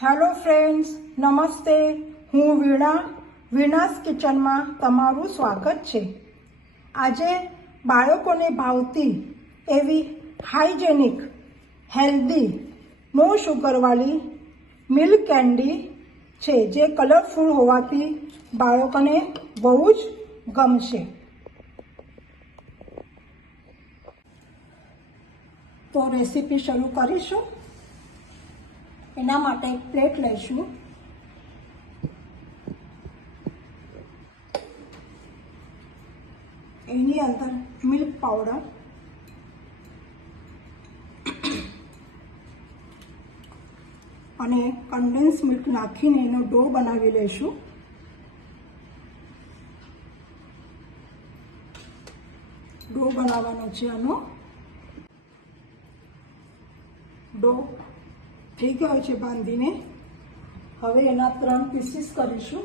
Hello friends, નમસ્તે. હું વીણાસ કિચનમાં તમારું સ્વાગત છે. આજે બાળકોને ભાવતી એવી હાઇજેનિક, હેલ્ધી, નો શુગરવાળી મિલ્ક કેન્ડી છે, જે કલરફુલ હોવાથી બાળકોને બહુ જ ગમશે. તો રેસીપી શરૂ કરીશું. એના માટે એક પ્લેટ લઈશું. એની અંદર મિલ્ક પાવડર અને કન્ડેન્સ મિલ્ક નાખીને એનો ડો બનાવી લઈશું. ડો બનાવવાનો છે. આનો ડો થઈ ગયો છે બાંધીને. હવે એના 3 પીસીસ કરીશું.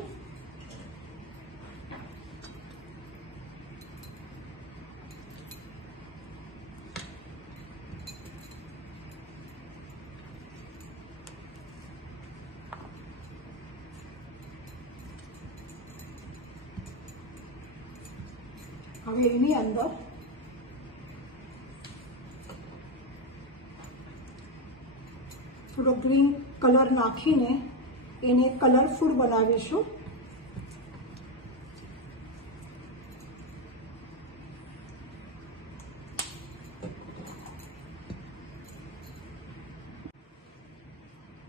હવે એની અંદર થોડો ગ્રીન કલર નાખીને એને કલરફુલ બનાવીશું.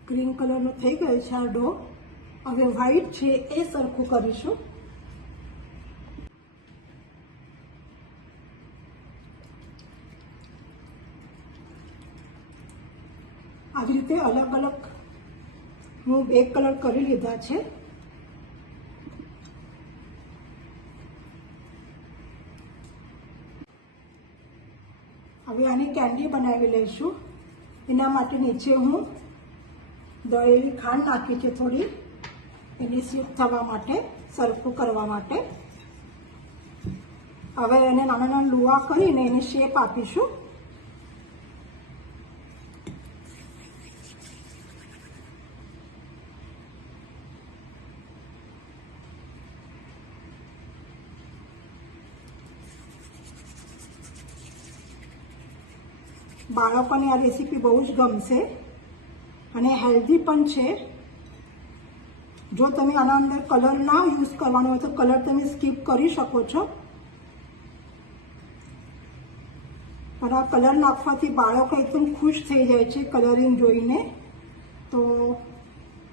ગ્રીન કલરનો થઈ ગયો છે આ ડો. હવે વ્હાઈટ છે એ સરખું કરીશું. આવી રીતે અલગ અલગ હું 2 કલર કરી લીધા છે. હવે આની કેન્ડી બનાવી લઈશું. એના માટે નીચે હું દળેલી ખાંડ નાખી છે થોડી, એની શેપ થવા માટે, સરખું કરવા માટે. હવે એને નાના નાના લુવા કરીને એની શેપ આપીશું. બાળકોને આ રેસીપી બહુ જ ગમશે અને હેલ્ધી પણ છે. જો તમે આના અંદર કલર ના યુઝ કરવાનો હોય તો કલર તમે સ્કીપ કરી શકો છો, પણ આ કલર નાખવાથી બાળકો એકદમ ખુશ થઈ જાય છે કલરિંગ જોઈને. તો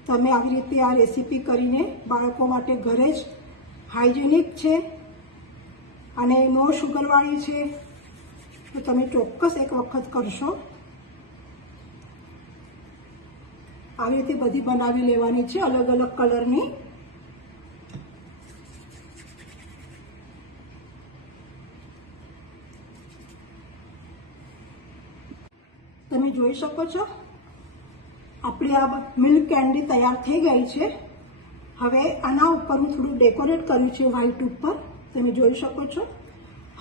તમે આવી રીતે આ રેસીપી કરીને બાળકો માટે ઘરે જ, હાઇજેનિક છે અને નો શુગરવાળી છે, તો તમે ચોક્કસ એક વખત કરશો. આવી રીતે બધી બનાવી લેવાની છે, અલગ અલગ કલરની. તમે જોઈ શકો છો આપણી આ મિલ્ક કેન્ડી તૈયાર થઈ ગઈ છે. હવે આના ઉપર હું થોડું ડેકોરેટ કર્યું છે વ્હાઈટ ઉપર, તમે જોઈ શકો છો.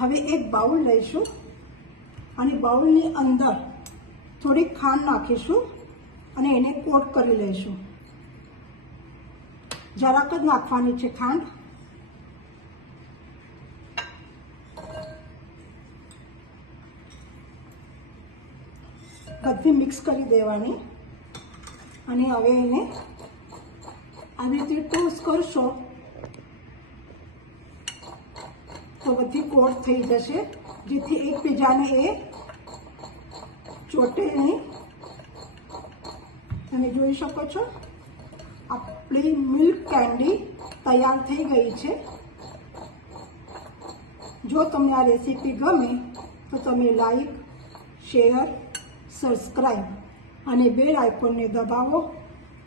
હવે એક બાઉલ લઈશું અને બાઉલની અંદર થોડીક ખાંડ નાખીશું અને એને કોટ કરી લઈશું. જરાક જ નાખવાની છે ખાંડ. બધી મિક્સ કરી દેવાની અને હવે એને આવી રીતે ટોસ કરશો તો બધી કોટ થઈ જશે, જેથી એકબીજાને એ ચોટે નહીં. તમે જોઈ શકો છો આપણી મિલ્ક કેન્ડી તૈયાર થઈ ગઈ છે. જો તમને આ રેસીપી ગમે તો તમે લાઈક, શેર, સબસ્ક્રાઈબ અને બેલ આઇકોનને દબાવો,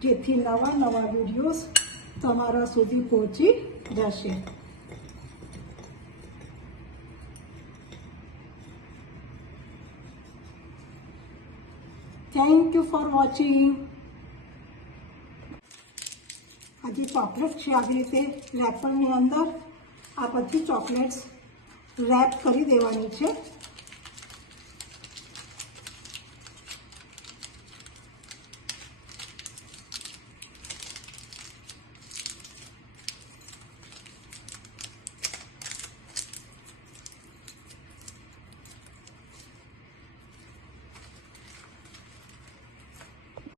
જેથી નવા નવા વિડીયોઝ તમારા સુધી પહોંચી જશે. Thank you for watching. આ જે ચોકલેટ છે આવી રીતે રેપરની અંદર આ બધી ચોકલેટ્સ રેપ કરી દેવાની છે.